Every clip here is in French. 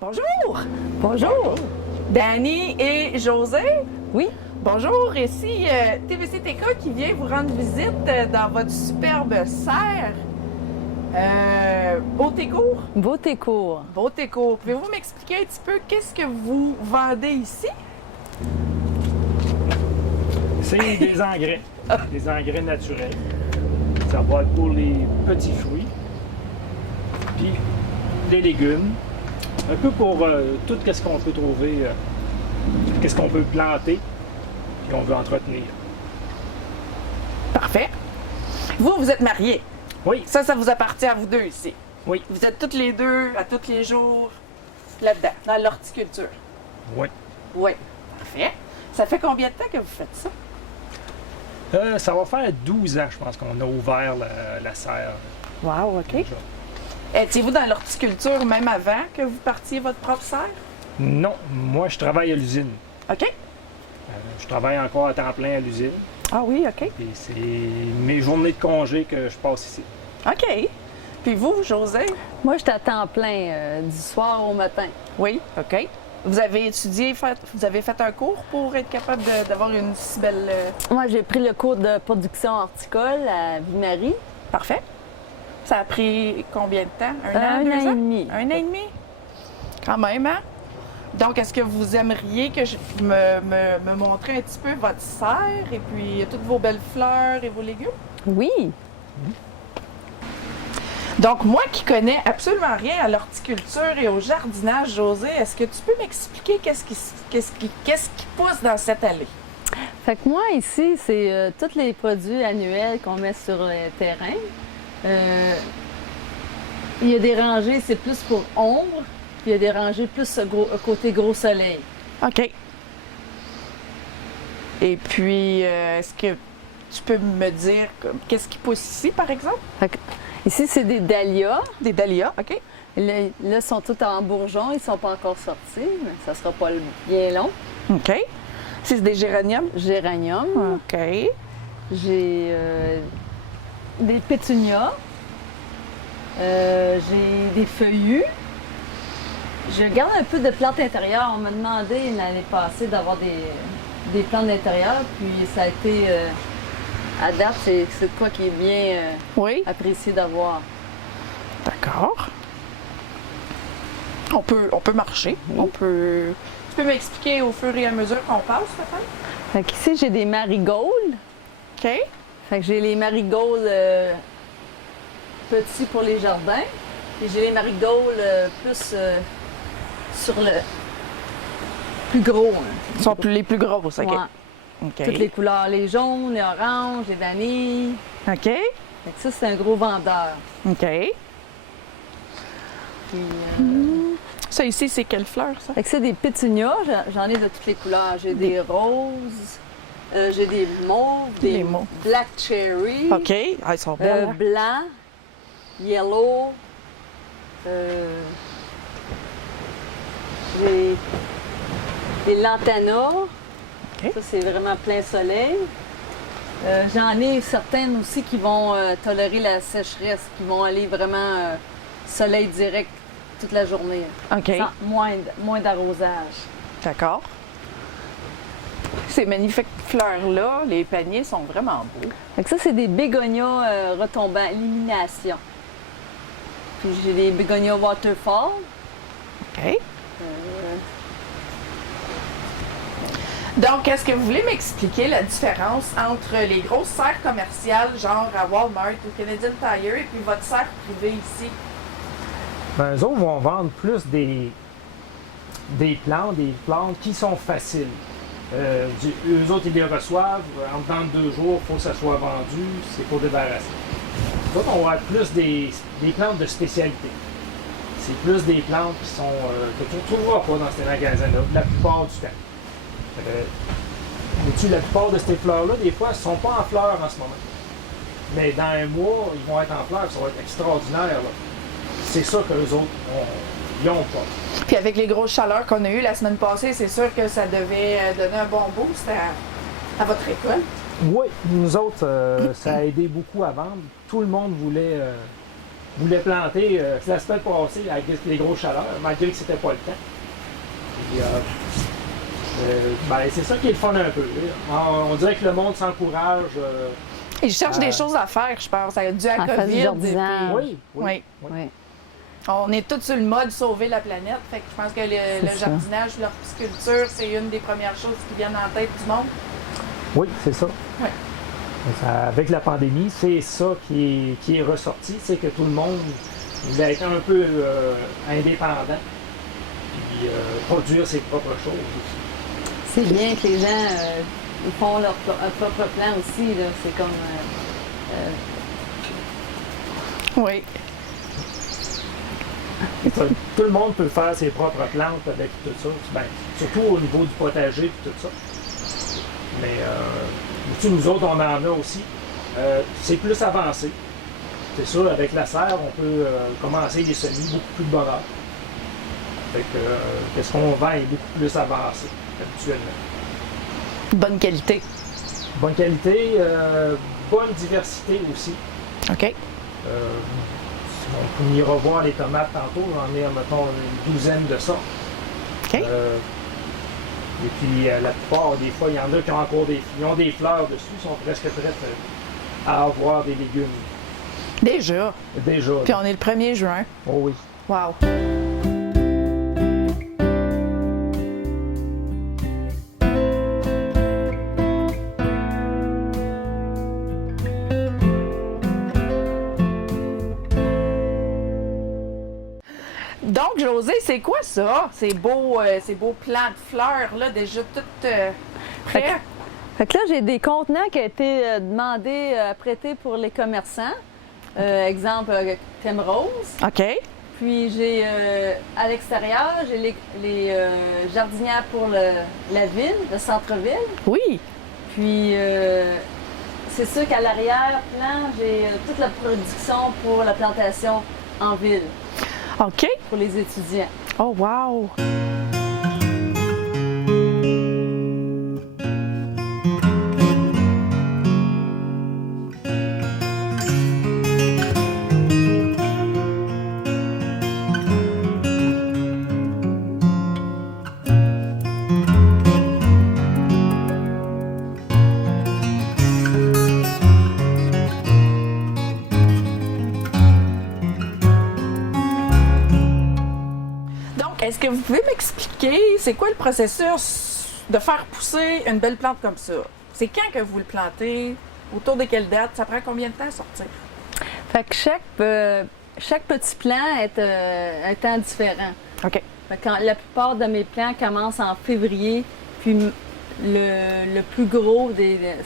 Bonjour! Bonjour. Danny et José. Oui, Bonjour, ici TVC-TK qui vient vous rendre visite dans votre superbe serre. Beautécourt. Beautécourt. Beautécourt. Pouvez-vous m'expliquer un petit peu qu'est-ce que vous vendez ici? C'est des engrais naturels. Ça va être pour les petits fruits, puis les légumes, un peu pour tout ce qu'on peut trouver, qu'est-ce qu'on peut planter, puis qu'on veut entretenir. Parfait. Vous êtes mariés. Oui, Ça vous appartient à vous deux ici. oui, Vous êtes toutes les deux, à tous les jours, là-dedans, dans l'horticulture. oui. Oui. Parfait. Ça fait combien de temps que vous faites ça? Ça va faire 12 ans, je pense, qu'on a ouvert la serre. Wow, OK. déjà. Étiez-vous dans l'horticulture même avant que vous partiez votre propre serre? Non, moi, je travaille à l'usine. OK. Je travaille encore à temps plein à l'usine. Ah oui, OK. Et c'est mes journées de congé que je passe ici. OK. Puis vous, José? Moi, j'étais à temps plein du soir au matin. Oui, OK. Vous avez étudié, vous avez fait un cours pour être capable d'avoir une si belle... Moi, j'ai pris le cours de production horticole à Ville-Marie. Parfait. Ça a pris combien de temps? Un deux an et ans? demi. Un an et demi? Quand même, hein? Donc, est-ce que vous aimeriez que je me montrer un petit peu votre serre et puis toutes vos belles fleurs et vos légumes? Oui. Donc, moi qui connais absolument rien à l'horticulture et au jardinage, José, est-ce que tu peux m'expliquer qu'est-ce qui pousse dans cette allée? Fait que moi, ici, c'est tous les produits annuels qu'on met sur le terrain. Il y a des rangées, c'est plus pour ombre, puis il y a des rangées plus côté gros soleil. OK. Et puis, est-ce que tu peux me dire qu'est-ce qui pousse ici, par exemple? Fait que ici, c'est des dahlias. Des dahlias, OK. Là, ils sont tous en bourgeons, ils sont pas encore sortis, mais ça sera pas bien long. OK. C'est des géraniums? Géranium. OK. J'ai des pétunias. J'ai des feuillus. Je garde un peu de plantes intérieures. On m'a demandé l'année passée d'avoir des plantes d'intérieur, puis ça a été, à date, c'est quoi qui est bien Oui. apprécié d'avoir. D'accord. On peut marcher. On peut... Tu peux m'expliquer au fur et à mesure qu'on passe, peut-être? Fait qu'ici, j'ai des marigoldes. OK. Fait que j'ai les marigoldes petits pour les jardins. Et j'ai les marigoldes plus sur le plus gros. Hein. Ils sont les plus grosses, OK. Ouais. OK. Toutes les couleurs, les jaunes, les oranges, les vanilles. OK. Fait que ça, c'est un gros vendeur. OK. Puis, Ça ici, c'est quelle fleur, ça? fait que c'est des pétunias, j'en ai de toutes les couleurs. J'ai des roses, j'ai des mauves, Des des mauves. black cherry, OK. Ah, ils sont belles. hein? blanc, yellow. J'ai des lantanas. OK. Ça, c'est vraiment plein soleil. J'en ai certaines aussi qui vont tolérer la sécheresse, qui vont aller vraiment soleil direct toute la journée. OK. Sans moins d'arrosage. D'accord. Ces magnifiques fleurs-là, les paniers sont vraiment beaux. Fait que ça, c'est des bégonias retombants, élimination. Puis j'ai des bégonias waterfall. OK. Donc, est-ce que vous voulez m'expliquer la différence entre les grosses serres commerciales, genre à Walmart ou Canadian Tire, et puis votre serre privée ici? Ben, eux autres vont vendre plus des plantes qui sont faciles. Eux autres, ils les reçoivent, en dedans de 2 jours, il faut que ça soit vendu, c'est pour débarrasser. Nous autres, on va être plus des plantes de spécialité. C'est plus des plantes qui sont que tu ne trouveras pas dans ces magasins-là, la plupart du temps. La plupart de ces fleurs-là, des fois, elles ne sont pas en fleurs en ce moment. Mais dans un mois, ils vont être en fleurs, ça va être extraordinaire. Là. C'est ça que les autres ils n'ont pas. Puis avec les grosses chaleurs qu'on a eues la semaine passée, c'est sûr que ça devait donner un bon boost à votre récolte. Oui, nous autres, ça a aidé beaucoup à vendre. Tout le monde voulait voulait planter la semaine passée avec les grosses chaleurs, malgré que c'était pas le temps. Puis, ben, c'est ça qui est le fun un peu. On dirait que le monde s'encourage. Ils cherchent des choses à faire, je pense. Ça a dû à En fait, du COVID. jardinage. Oui. Oui. Oui. On est tous sur le mode sauver la planète. Fait que je pense que le ça. jardinage, l'horticulture, c'est une des premières choses qui viennent en tête du monde. Oui, c'est ça. Ouais. Avec la pandémie, c'est ça qui est ressorti, c'est que tout le monde voulait être un peu indépendant, puis produire ses propres choses aussi. C'est bien que les gens ils font leur propre plan aussi. Là. C'est comme... Oui. Tout le monde peut faire ses propres plantes avec tout ça, ben, surtout au niveau du potager et tout ça. Mais nous autres, on en a aussi. C'est plus avancé. C'est sûr, avec la serre, on peut commencer les semis beaucoup plus de bonheur. Fait que ce qu'on vend est beaucoup plus avancé habituellement. Bonne qualité. Bonne qualité, bonne diversité aussi. OK. On ira voir les tomates tantôt, on est, mettons, une douzaine de sortes. OK. Et puis, la plupart, des fois, il y en a qui ont encore ils ont des fleurs dessus, ils sont presque prêts à avoir des légumes. Déjà. Déjà. Puis on est le 1er juin. Oh oui. Wow. Donc, Josée, c'est quoi ça? Ces beaux plants de fleurs, là, déjà toutes prêts? Fait que là, j'ai des contenants qui ont été demandés, prêtés pour les commerçants. Exemple, thème rose. OK. Puis j'ai, à l'extérieur, j'ai les jardinières pour la ville, le centre-ville. Oui. Puis c'est sûr qu'à l'arrière-plan, j'ai toute la production pour la plantation en ville, OK. pour les étudiants. Oh, wow. Est-ce que vous pouvez m'expliquer c'est quoi le processus de faire pousser une belle plante comme ça? C'est quand que vous le plantez? Autour de quelle date? Ça prend combien de temps à sortir? Fait que chaque petit plant est un temps différent. OK. Fait que la plupart de mes plants commencent en février, puis le plus gros,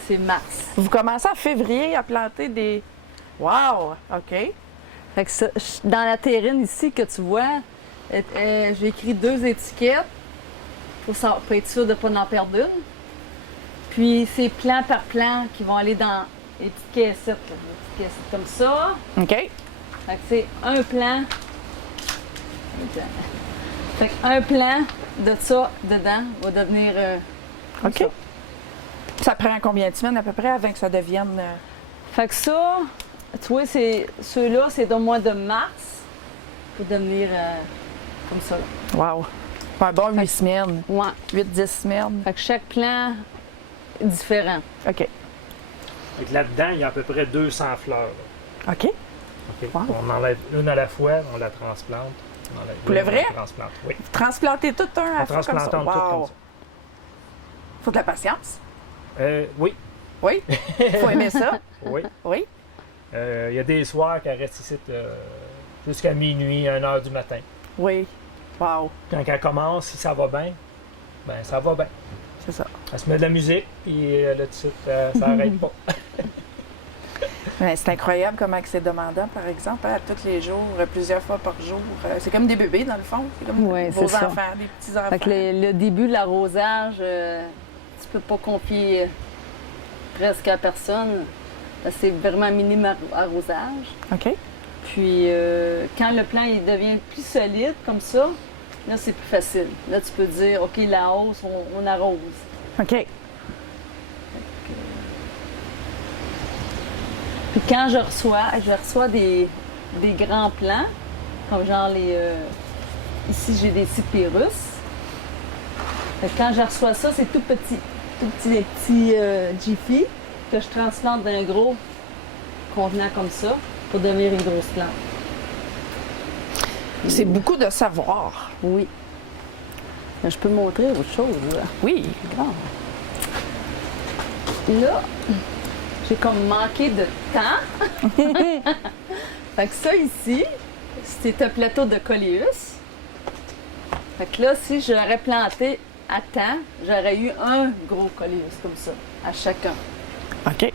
c'est mars. Vous commencez en février à planter des... Wow! OK. Fait que ça, dans la terrine ici que tu vois, j'ai écrit 2 étiquettes pour être sûr de ne pas en perdre une. Puis c'est plant par plant qui vont aller dans les petites caissettes, là, des petites caissettes comme ça. OK. Fait que c'est un plan. Fait qu'un plan de ça dedans va devenir comme OK. ça. Ça prend combien de semaines à peu près avant que ça devienne... Fait que ça, tu vois, ceux-là, c'est au mois de mars pour devenir comme ça. Là. Wow! Un bon 8 semaines. Ouais. 8-10 semaines. Fait que chaque plan est différent. OK. Fait que là-dedans, il y a à peu près 200 fleurs. OK. OK. Wow. On enlève une à la fois, on la transplante. On enlève Pour une, le vrai? On la transplante, oui. Transplanter tout un à On fois comme ça. transplante tout comme Wow! ça. Faut de la patience. Oui, Oui. Faut aimer ça. oui. Oui. Il y a des soirs qu'elle reste ici jusqu'à minuit, 1h du matin. Oui. Wow. Quand elle commence, si ça va bien, ben ça va bien. C'est ça. Elle se met de la musique, et là, tout de suite, ça n'arrête pas. Mais c'est incroyable comment que c'est demandant, par exemple, hein, tous les jours, plusieurs fois par jour. C'est comme des bébés, dans le fond. C'est comme Ouais, vos c'est ça. enfants, des petits-enfants. Fait que le début de l'arrosage, tu peux pas confier presque à personne. C'est vraiment minime arrosage. OK. Puis quand le plant il devient plus solide comme ça, là c'est plus facile. Là tu peux dire OK, la hausse, on arrose. OK. Puis quand je reçois des des grands plants, comme genre les... ici, j'ai des cypérus. Fait que quand je reçois ça, c'est tout petit des petits Jiffy que je transplante dans un gros contenant comme ça pour devenir une grosse plante. C'est beaucoup de savoir. Oui. Mais je peux montrer autre chose, là. Oui. Bon. Là, j'ai comme manqué de temps. Fait que ça ici, c'est un plateau de coléus. Fait que là, si je l'aurais planté à temps, j'aurais eu un gros coléus comme ça, à chacun. OK.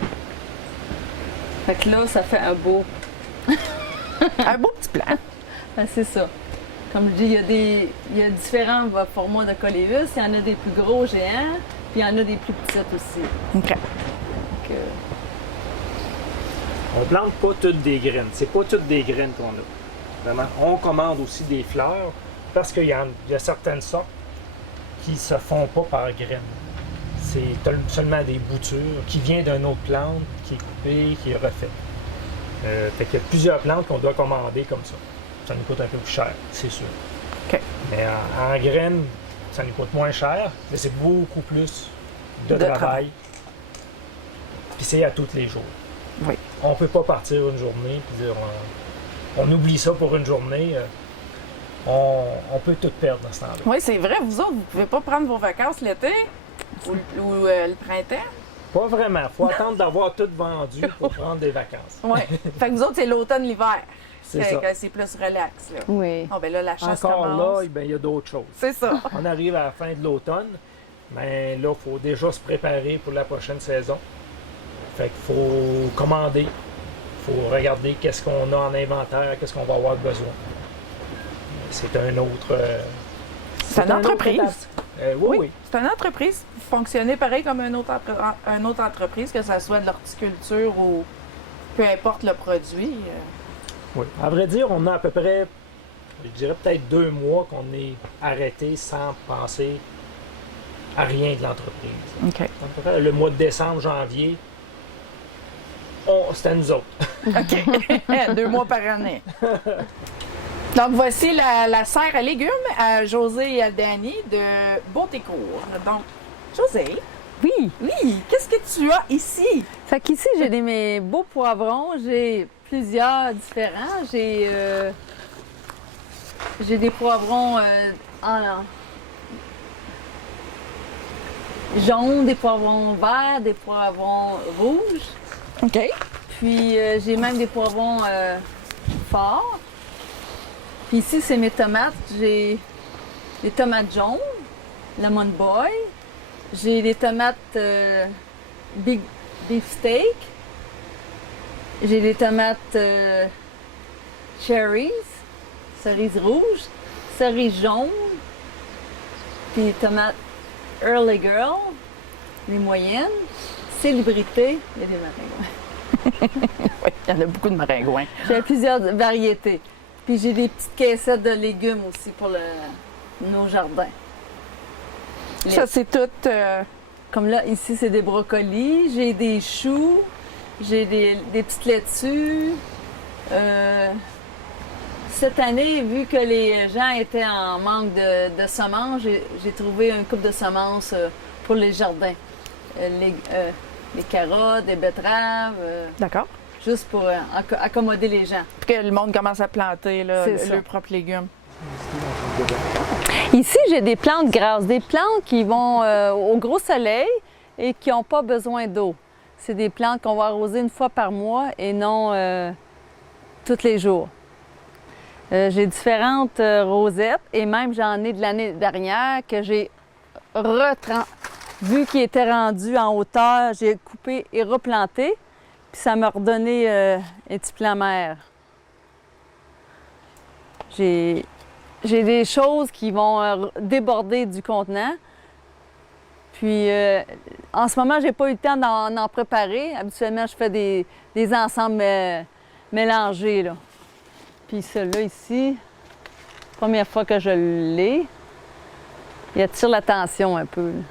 Fait que là, ça fait un beau... Un beau petit plan. Ben, c'est ça. Comme je dis, il y a différents formats de coléus. Il y en a des plus gros géants, puis il y en a des plus petites aussi. OK. Donc, On plante pas toutes des graines. C'est pas toutes des graines qu'on a. Vraiment. On commande aussi des fleurs parce qu'il y a certaines sortes qui se font pas par graines. C'est seulement des boutures qui viennent d'une autre plante, qui est coupée, qui est refaite. Fait qu'il y a plusieurs plantes qu'on doit commander comme ça. Ça nous coûte un peu plus cher, c'est sûr. OK. Mais en graines, ça nous coûte moins cher, mais c'est beaucoup plus de travail. Puis c'est à tous les jours. Oui. On peut pas partir une journée puis dire on oublie ça pour une journée. On peut tout perdre dans ce temps-là. Oui, c'est vrai. Vous autres, vous pouvez pas prendre vos vacances l'été ou le printemps? Pas vraiment. Il faut attendre d'avoir tout vendu pour prendre des vacances. Oui. Fait que vous autres, c'est l'automne, l'hiver. C'est ça. Que c'est plus relax, là. oui. Bon, ben là, la chasse Encore commence. là, il y a d'autres choses. C'est ça. On arrive à la fin de l'automne, mais là, il faut déjà se préparer pour la prochaine saison. Fait qu'il faut commander, il faut regarder qu'est-ce qu'on a en inventaire, qu'est-ce qu'on va avoir besoin. C'est un autre... C'est une entreprise. Oui, oui. C'est une entreprise. Vous fonctionnez pareil comme une autre entreprise, que ce soit de l'horticulture ou peu importe le produit. Oui. À vrai dire, on a à peu près, je dirais peut-être 2 mois qu'on est arrêté sans penser à rien de l'entreprise. OK. À peu près le mois de décembre, janvier, c'était nous autres. OK. 2 mois par année. Donc, voici la serre à légumes à José et à Danny de Beautécourt. Donc, José, Oui. oui, qu'est-ce que tu as ici? Fait qu'ici, j'ai mes beaux poivrons. J'ai plusieurs différents. J'ai des poivrons jaunes, des poivrons verts, des poivrons rouges. OK. Puis j'ai même des poivrons forts. Puis ici, c'est mes tomates. J'ai des tomates jaunes, Lemon Boy. J'ai des tomates Big Beefsteak. J'ai des tomates cherries, cerises rouges, cerises jaunes. Puis des tomates Early Girl, les moyennes. Célébrité, il y a des maringouins. Oui, il y en a beaucoup de maringouins. J'ai plusieurs variétés. Puis j'ai des petites caissettes de légumes aussi pour nos jardins. Ça, c'est tout. Comme là, ici, c'est des brocolis. J'ai des choux. J'ai des petites laitues. Cette année, vu que les gens étaient en manque de semences, j'ai trouvé un couple de semences pour les jardins. Les carottes, des betteraves. D'accord. Juste pour accommoder les gens. Puis que le monde commence à planter là, C'est ça. leurs propres légumes. Ici, j'ai des plantes grasses, des plantes qui vont au gros soleil et qui n'ont pas besoin d'eau. C'est des plantes qu'on va arroser une fois par mois et non tous les jours. J'ai différentes rosettes et même j'en ai de l'année dernière que j'ai vu qu'ils étaient rendus en hauteur, j'ai coupé et replanté. Puis ça m'a redonné un petit plan mère. J'ai des choses qui vont déborder du contenant. Puis en ce moment, j'ai pas eu le temps d'en préparer. Habituellement, je fais des ensembles mélangés, là. Puis celui-là ici, première fois que je l'ai, il attire l'attention un peu, là.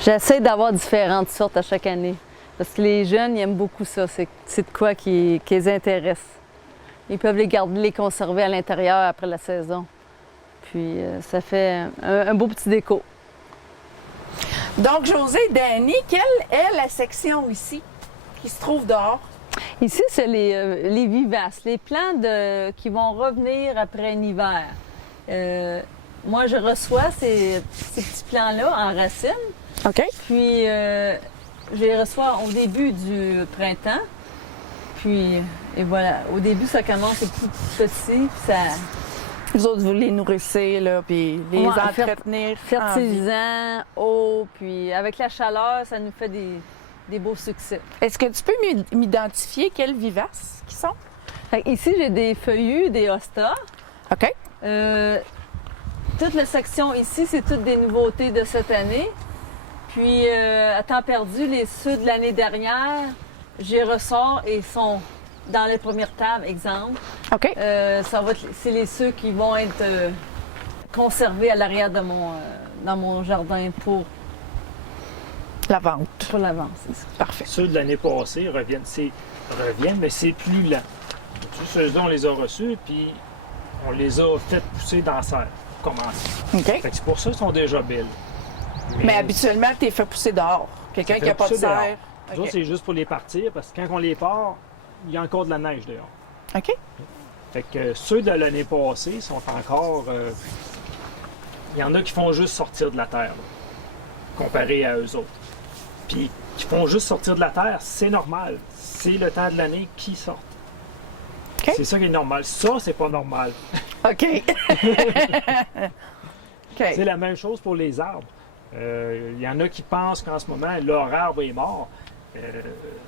J'essaie d'avoir différentes sortes à chaque année. Parce que les jeunes, ils aiment beaucoup ça. C'est de quoi qui les intéresse. Ils peuvent les garder, les conserver à l'intérieur après la saison. Puis ça fait un beau petit déco. Donc, José et Dani, quelle est la section ici qui se trouve dehors? Ici, c'est les vivaces, les plantes qui vont revenir après un hiver. Moi, je reçois ces petits plants-là en racines. OK. Puis, je les reçois au début du printemps. Puis, et voilà, au début, ça commence tout petit, puis ça... Vous autres, vous les nourrissez, là, puis les Ouais, entretenir. fertilisant, eau, puis avec la chaleur, ça nous fait des beaux succès. Est-ce que tu peux m'identifier quels vivaces qui sont? Fait que ici, j'ai des feuillus, des hostas. OK. Toute la section ici, c'est toutes des nouveautés de cette année. Puis, à temps perdu, ceux de l'année dernière, j'y ressors et sont dans les premières tables, exemple. OK. C'est ceux qui vont être conservés à l'arrière de dans mon jardin pour La vente. la vente, c'est ça. Parfait. Ceux de l'année passée reviennent, mais c'est plus lent. Ceux-là, on les a reçus, puis on les a fait pousser dans la serre pour commencer. OK. Fait que c'est pour ça qu'ils sont déjà belles. Mais habituellement, tu les fais pousser dehors. Quelqu'un qui n'a pas de serre. Ça, c'est juste pour les partir, parce que quand on les part, il y a encore de la neige dehors. OK. Fait que ceux de l'année passée sont encore... il y en a qui font juste sortir de la terre, là, comparé à eux autres. Puis, qui font juste sortir de la terre, c'est normal. C'est le temps de l'année qu'ils sortent. OK. C'est ça qui est normal. Ça, c'est pas normal. OK. OK. C'est la même chose pour les arbres. Il y en a qui pensent qu'en ce moment, leur arbre est mort.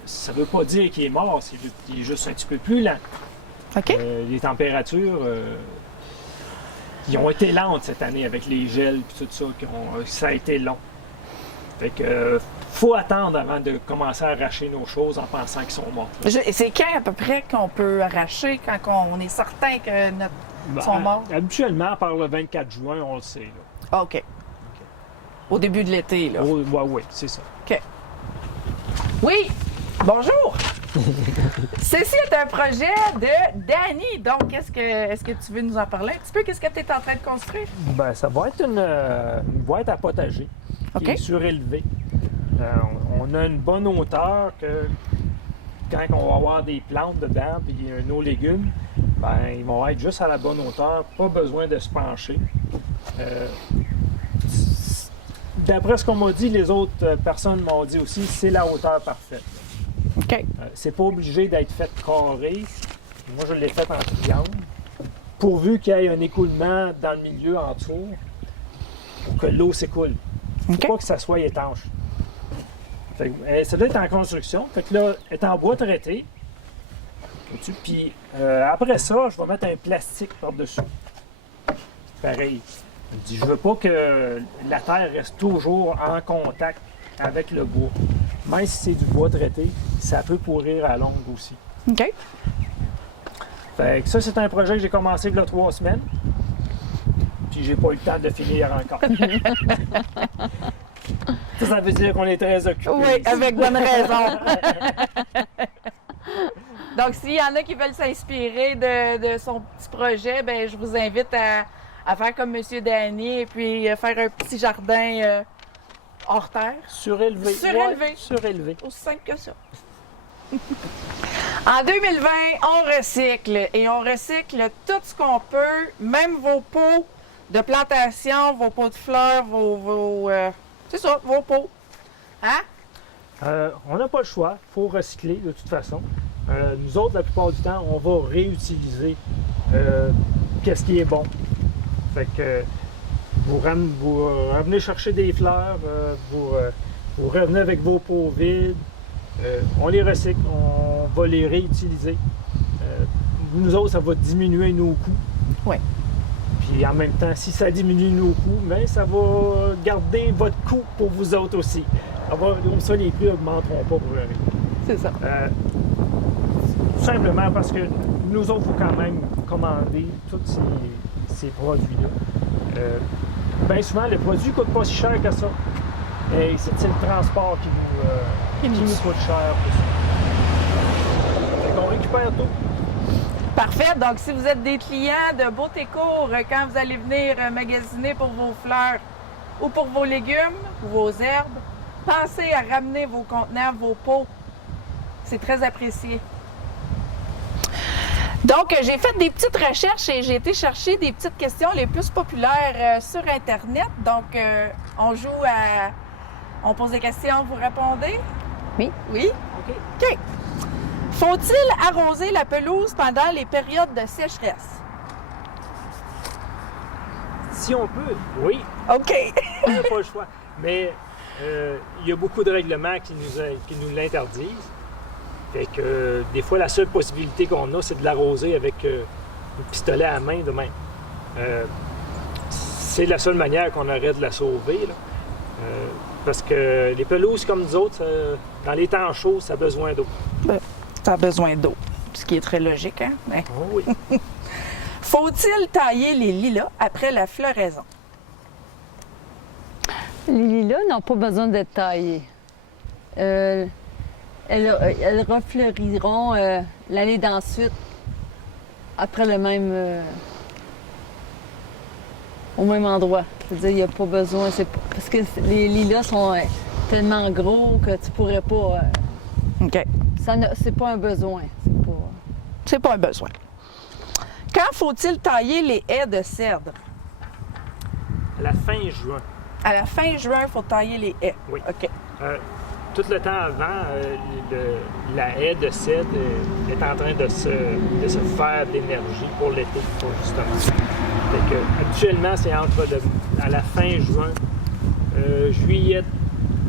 Ça ne veut pas dire qu'il est mort, il est juste un petit peu plus lent. OK. Les températures, ils ont été lentes cette année avec les gels et tout ça, ça a été long. Fait que faut attendre avant de commencer à arracher nos choses en pensant qu'ils sont morts. C'est quand à peu près qu'on peut arracher quand on est certain que sont morts? Habituellement, par le 24 juin, on le sait. Là. Ah, OK. Au début de l'été, là. Oui, c'est ça. OK. Oui! Bonjour! Ceci est un projet de Dani. Donc, est-ce que tu veux nous en parler un petit peu? Qu'est-ce que tu es en train de construire? Ben, ça va être une boîte à potager qui OK. est surélevée. On a une bonne hauteur que quand on va avoir des plantes dedans puis nos légumes, ben, ils vont être juste à la bonne hauteur, pas besoin de se pencher. D'après ce qu'on m'a dit, les autres personnes m'ont dit aussi, c'est la hauteur parfaite. OK. C'est pas obligé d'être fait carré. Moi, je l'ai fait en triangle, pourvu qu'il y ait un écoulement dans le milieu en dessous, pour que l'eau s'écoule. Il ne faut OK. pas que ça soit étanche. Fait que, ça doit être en construction. Fait que là, elle est en bois traité. Puis après ça, je vais mettre un plastique par-dessus. Pareil. Je dis, je veux pas que la terre reste toujours en contact avec le bois. Même si c'est du bois traité, ça peut pourrir à longue aussi. OK. Fait que ça, c'est un projet que j'ai commencé il y a 3 semaines. Puis j'ai pas eu le temps de finir encore. Ça veut dire qu'on est très occupés. Oui, avec bonne raison. Donc, s'il y en a qui veulent s'inspirer de son petit projet, ben je vous invite à faire comme M. Dani et puis faire un petit jardin hors terre. Surélevé. Surélevé. Ouais, surélevé. Aussi simple que ça. En 2020, on recycle et on recycle tout ce qu'on peut, même vos pots de plantation, vos pots de fleurs, c'est ça, vos pots. Hein? On n'a pas le choix, il faut recycler de toute façon. Nous autres, la plupart du temps, on va réutiliser qu'est-ce qui est bon. Fait que vous revenez chercher des fleurs, vous revenez avec vos pots vides, on les recycle, on va les réutiliser. Nous autres, ça va diminuer nos coûts. Oui. Puis en même temps, si ça diminue nos coûts, bien, ça va garder votre coût pour vous autres aussi. Comme ça, les prix n'augmenteront pas pour le reste. C'est ça. Tout simplement parce que nous autres, il faut quand même commander tous ces produits-là. Bien souvent, le produit ne coûte pas si cher que ça. Et ici, c'est le transport qui nous coûte cher. Fait qu'on récupère tout. Parfait. Donc, si vous êtes des clients de Beautécourt, quand vous allez venir magasiner pour vos fleurs ou pour vos légumes ou vos herbes, pensez à ramener vos contenants, vos pots. C'est très apprécié. Donc, j'ai fait des petites recherches et j'ai été chercher des petites questions les plus populaires sur Internet. Donc, on joue à... On pose des questions, vous répondez? Oui. Oui? OK. Faut-il arroser la pelouse pendant les périodes de sécheresse? Si on peut, oui. OK. On n'a pas le choix. Mais il y a beaucoup de règlements qui nous l'interdisent. Fait que des fois, la seule possibilité qu'on a, c'est de l'arroser avec un pistolet à la main de même. C'est la seule manière qu'on aurait de la sauver. Là. Parce que les pelouses comme nous autres, dans les temps chauds, ça a besoin d'eau. Ben, ça a besoin d'eau, ce qui est très logique, hein? Mais... Oh oui. Faut-il tailler les lilas après la floraison? Les lilas n'ont pas besoin d'être taillés. Elles refleuriront l'année d'ensuite après le même... au même endroit. Je veux dire, il n'y a pas besoin... parce que les lilas sont tellement gros que tu pourrais pas... OK. C'est pas un besoin. C'est pas un besoin. Quand faut-il tailler les haies de cèdre? À la fin juin. À la fin juin, il faut tailler les haies. Oui. OK. Tout le temps avant, la haie de cèdre est en train de se faire de l'énergie pour l'été, justement. Fait que, actuellement, c'est à la fin juin, juillet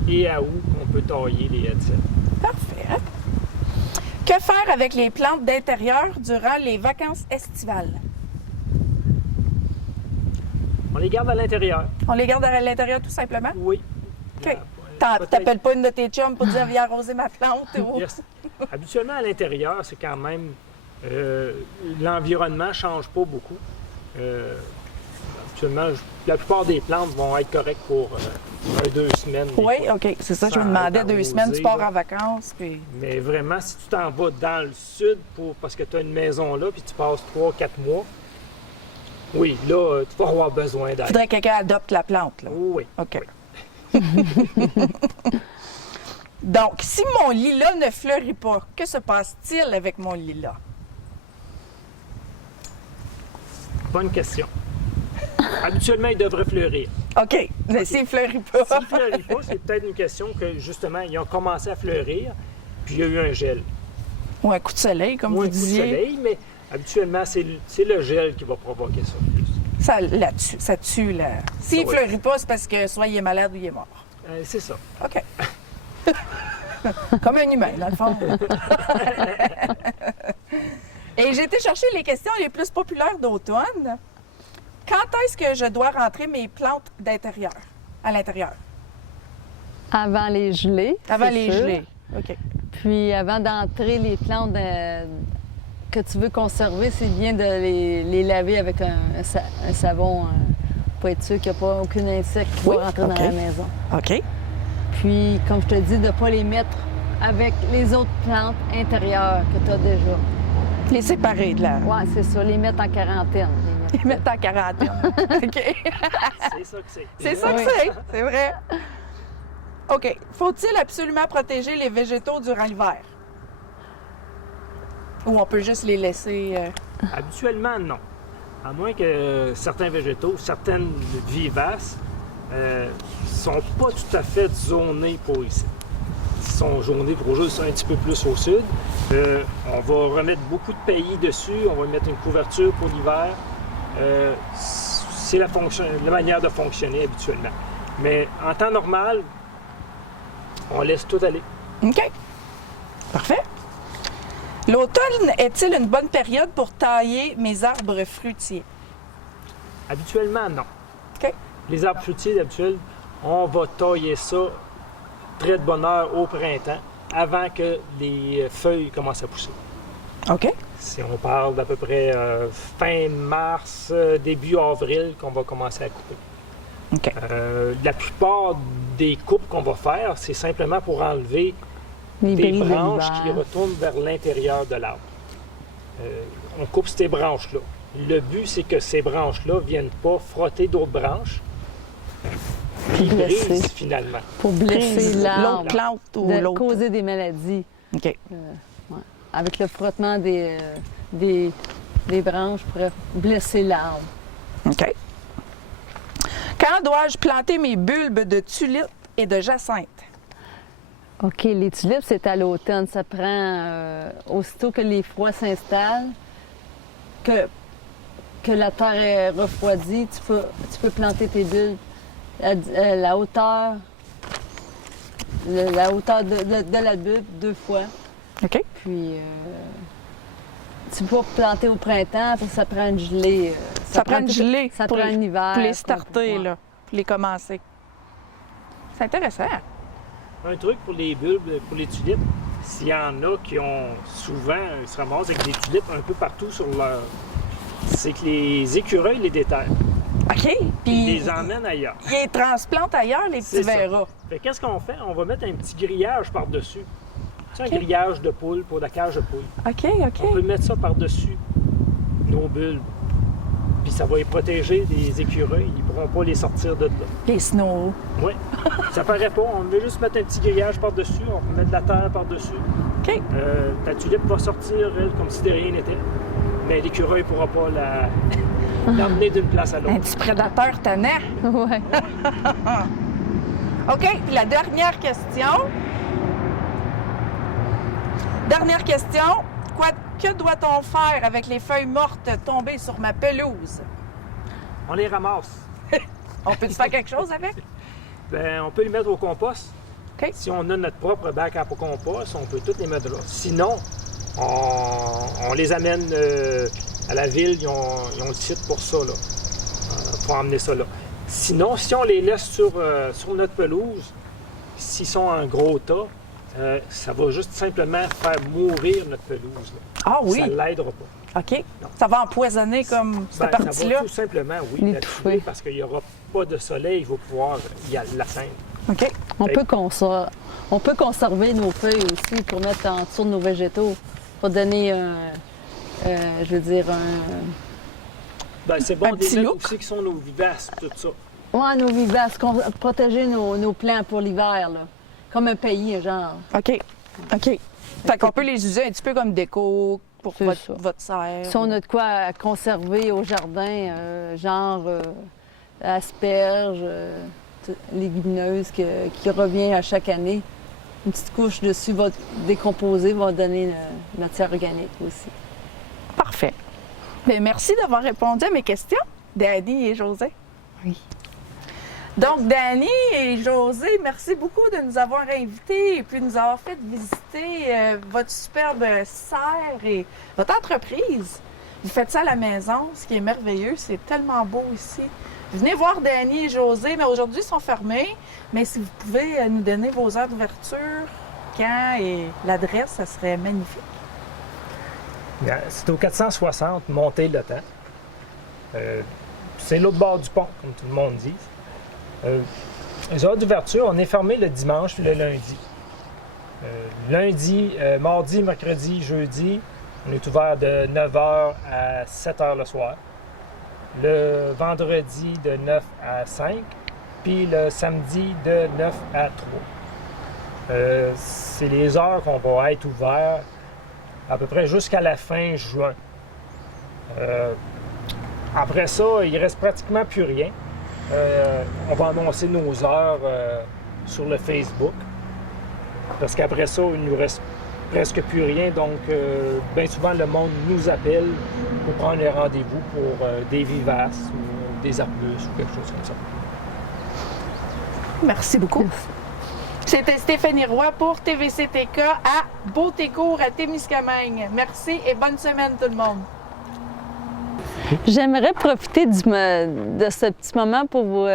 et à août qu'on peut tailler les haies de cèdre. Parfait. Que faire avec les plantes d'intérieur durant les vacances estivales? On les garde à l'intérieur. On les garde à l'intérieur tout simplement? Oui. OK. T'appelles pas une de tes chums pour dire viens arroser ma plante? Ou... Yes. Habituellement, à l'intérieur, c'est quand même... l'environnement ne change pas beaucoup. Habituellement, la plupart des plantes vont être correctes pour 2 semaines. Oui, OK. C'est ça, je me demandais. 2 semaines, tu pars en vacances. Puis... Mais vraiment, si tu t'en vas dans le sud parce que tu as une maison là, puis tu passes 3-4 mois, oui, là, tu vas avoir besoin d'aide. Il faudrait que quelqu'un adopte la plante. Là. Oui. OK. Oui. Donc, si mon lilas ne fleurit pas, que se passe-t-il avec mon lilas? Bonne question. Habituellement, il devrait fleurir. OK. Mais s'il ne fleurit pas... S'il ne fleurit pas, c'est peut-être une question que, justement, ils ont commencé à fleurir, puis il y a eu un gel. Ou un coup de soleil, comme vous disiez. Un coup de soleil, mais habituellement, c'est le gel qui va provoquer ça. Ça, là-dessus, ça tue, là. S'il ne fleurit pas, c'est parce que soit il est malade ou il est mort. C'est ça. OK. Comme un humain, dans le fond. Et j'ai été chercher les questions les plus populaires d'automne. Quand est-ce que je dois rentrer mes plantes d'intérieur, à l'intérieur? Avant les gelées. Avant les sûr. gelées. OK. Puis avant d'entrer les plantes que tu veux conserver, c'est bien de les laver avec un savon pour être sûr qu'il n'y a pas aucun insecte qui va rentrer dans la maison. OK. Puis, comme je te dis, de ne pas les mettre avec les autres plantes intérieures que tu as déjà. Les séparer de la... Oui, c'est ça, les mettre en quarantaine. Les mettre en quarantaine. OK. C'est ça que c'est. C'est ça que c'est vrai. OK. Faut-il absolument protéger les végétaux durant l'hiver? Ou on peut juste les laisser... Habituellement, non. À moins que certains végétaux, certaines vivaces, sont pas tout à fait zonés pour ici. Ils sont zonés pour juste un petit peu plus au sud. On va remettre beaucoup de paillis dessus, on va mettre une couverture pour l'hiver. C'est la manière de fonctionner habituellement. Mais en temps normal, on laisse tout aller. OK. Parfait. L'automne est-il une bonne période pour tailler mes arbres fruitiers? Habituellement, non. OK. Les arbres fruitiers, d'habitude, on va tailler ça très de bonne heure au printemps, avant que les feuilles commencent à pousser. OK. Si on parle d'à peu près fin mars, début avril, qu'on va commencer à couper. OK. La plupart des coupes qu'on va faire, c'est simplement pour enlever Les des brises de branches qui l'hiver. retournent vers l'intérieur de l'arbre. On coupe ces branches-là. Le but, c'est que ces branches-là ne viennent pas frotter d'autres branches, puis Blesser. brisent finalement. Pour blesser l'arbre, L'autre plante ou de l'autre. causer des maladies. OK. Ouais. Avec le frottement des branches pourrait blesser l'arbre. OK. Quand dois-je planter mes bulbes de tulipes et de jacinthe? OK, les tulipes, c'est à l'automne. Ça prend aussitôt que les froids s'installent, que la terre est refroidie, tu peux planter tes bulbes. La hauteur de la bulbe 2 fois. OK. Puis tu peux planter au printemps, parce que ça prend une gelée. Ça prend une gelée Ça pour prend un hiver. Pour les starter, ouais. là, pour les commencer. C'est intéressant. Un truc pour les bulbes, pour les tulipes, s'il y en a qui ont souvent, ils se ramassent avec des tulipes un peu partout sur leur... C'est que les écureuils les déterrent. OK. Ils Puis les emmènent ailleurs. ils les transplantent ailleurs, les petits C'est ça. verras. Fait qu'est-ce qu'on fait? On va mettre un petit grillage par-dessus. C'est OK. un grillage de poule pour la cage de poule. OK, On OK. peut mettre ça par-dessus nos bulbes. Puis ça va les protéger des écureuils. Ils ne pourront pas les sortir de là. Les snow. Oui. Ça paraît pas. On veut juste mettre un petit grillage par-dessus. On peut mettre de la terre par-dessus. OK. Ta tulipe va sortir, elle, comme si de rien n'était. Mais l'écureuil ne pourra pas l'emmener d'une place à Un l'autre. petit prédateur tannant. Ouais. OK. Puis la dernière question. Dernière question. Que doit-on faire avec les feuilles mortes tombées sur ma pelouse? On les ramasse. On peut faire quelque chose avec? Ben, on peut les mettre au compost. OK. Si on a notre propre bac à compost, on peut toutes les mettre là. Sinon, on les amène à la ville. Ils ont le site pour ça, là. Pour emmener ça là. Sinon, si on les laisse sur notre pelouse, s'ils sont en gros tas, ça va juste simplement faire mourir notre pelouse, là. Ah oui. Ça ne l'aidera pas. OK. Ça va empoisonner comme cette Ben, ça partie-là. va tout simplement, oui, la L'étouffer. tuer parce qu'il n'y aura pas de soleil, il va pouvoir y l'atteindre. OK. On peut conserver nos feuilles aussi pour mettre en dessous de nos végétaux, pour donner Ben, c'est bon Un petit des mettre look. aussi qui sont nos vivaces, tout ça. nos vivaces, protéger nos plants pour l'hiver, là. Comme un pays, genre. OK. OK. Fait qu'on peut les user un petit peu comme déco pour C'est ça. votre serre. Si on a de quoi à conserver au jardin, asperges, légumineuses qui revient à chaque année, une petite couche dessus va décomposer, va donner une matière organique aussi. Parfait. Bien, merci d'avoir répondu à mes questions, Dani et José. Oui. Donc, Dani et José, merci beaucoup de nous avoir invités et puis de nous avoir fait visiter votre superbe serre et votre entreprise. Vous faites ça à la maison, ce qui est merveilleux. C'est tellement beau ici. Venez voir Dani et José, mais aujourd'hui, ils sont fermés. Mais si vous pouvez nous donner vos heures d'ouverture, quand et l'adresse, ça serait magnifique. C'est au 460, montée le temps. C'est l'autre bord du pont, comme tout le monde dit. Les heures d'ouverture, on est fermé le dimanche et le lundi. Mardi, mercredi, jeudi, on est ouvert de 9h à 7h le soir. Le vendredi de 9 à 5, puis le samedi de 9 à 3. C'est les heures qu'on va être ouvert à peu près jusqu'à la fin juin. Après ça, il reste pratiquement plus rien. On va annoncer nos heures sur le Facebook. Parce qu'après ça, il nous reste presque plus rien. Donc, bien souvent, le monde nous appelle pour prendre un rendez-vous pour des vivaces ou des arbustes ou quelque chose comme ça. Merci beaucoup. C'était Stéphanie Roy pour TVC-TK à Beautécourt à Témiscamingue. Merci et bonne semaine tout le monde. J'aimerais profiter de ce petit moment pour vous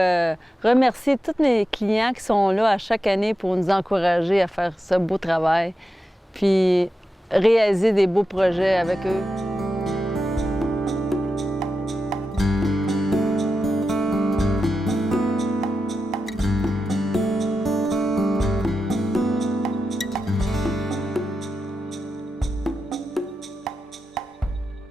remercier tous mes clients qui sont là à chaque année pour nous encourager à faire ce beau travail, puis réaliser des beaux projets avec eux.